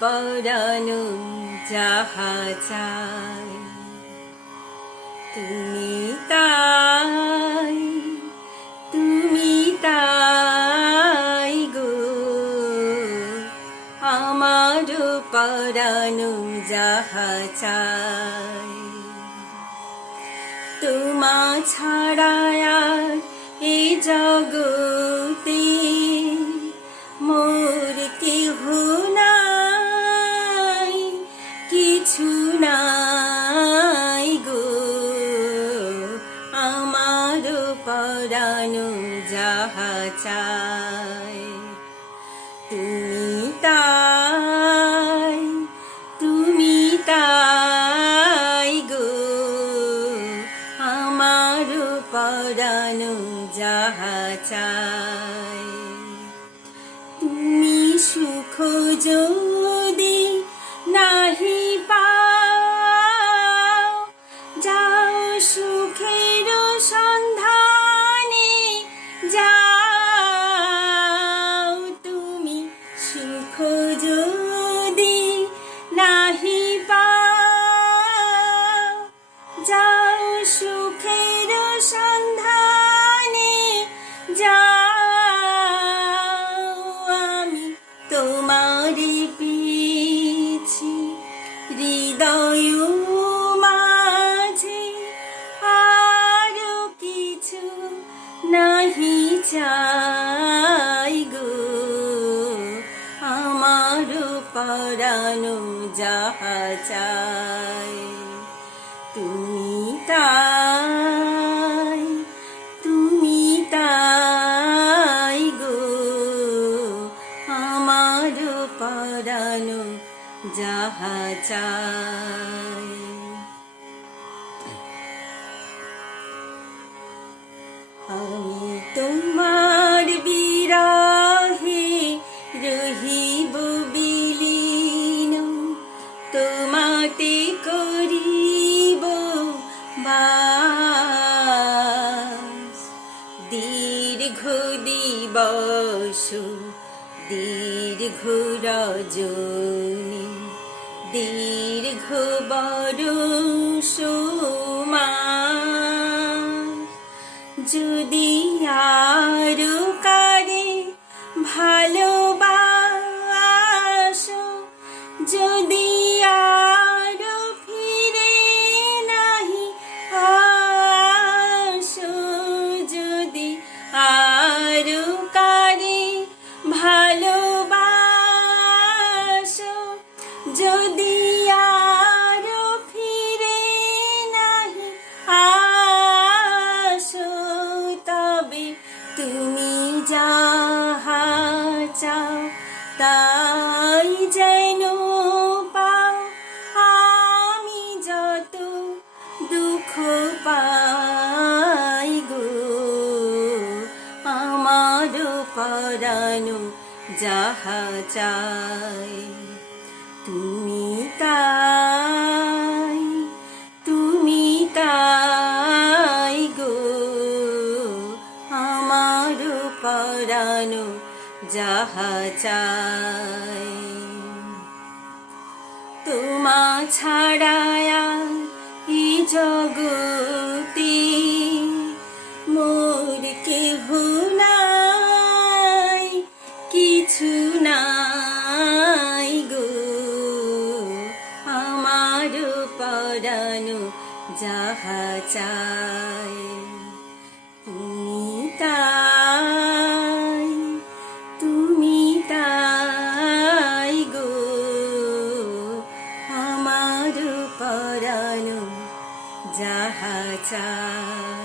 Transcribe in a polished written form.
পরানো যাহা চাই তুমি তাই তুমি তাই গো আমার পরানো যাহা চাই তোমা ছাড়া আর এই জগতে মোর কেহ নাই কিছু নাই গো আমার পরানো যাহা চাই তুমি তাই তুমি তাই গো আমার পরানো যাহা চাই তুমি সুখ যদি নাহি পাও যাও সুখের সন্ধানে যাও তুমি সুখ যদি নাহি পাও যাও সুখের সন্ধানে যাও আমি তোমারি পেয়েছি হৃদয় মাঝে আর কিছু নাহি চাই গো আমার পরানো যাহা চাই তুমি তাই তুমি তাই গো আমার পরানো যাহা চাই আমি তোমার বিরহে রহিব বিলীন তোমাতে করিব বাস দীর্ঘ দিবস দীর্ঘ রজনী দীর্ঘ বরষ মাস যদি আরো কারে ভালোবাসো যদি আরো ফিরে নাহি আসো যদি আরো কারে ভালোবাসো যদি আরো ফিরে নাহি আসো তবে তুমি যাহা চাও তাই যেন পাও আমি যত দুঃখ পাই গো আমার পরানো যাহা চাই তুমি তাই গো আমার পরানো যাহা চাই তোমা ছাড়া এই জগতে মোর কেহ নাই কিছু নাই গো আমার পরানো যাহা চাই তুমি তাই গো আমার পরানো যাহা চাই।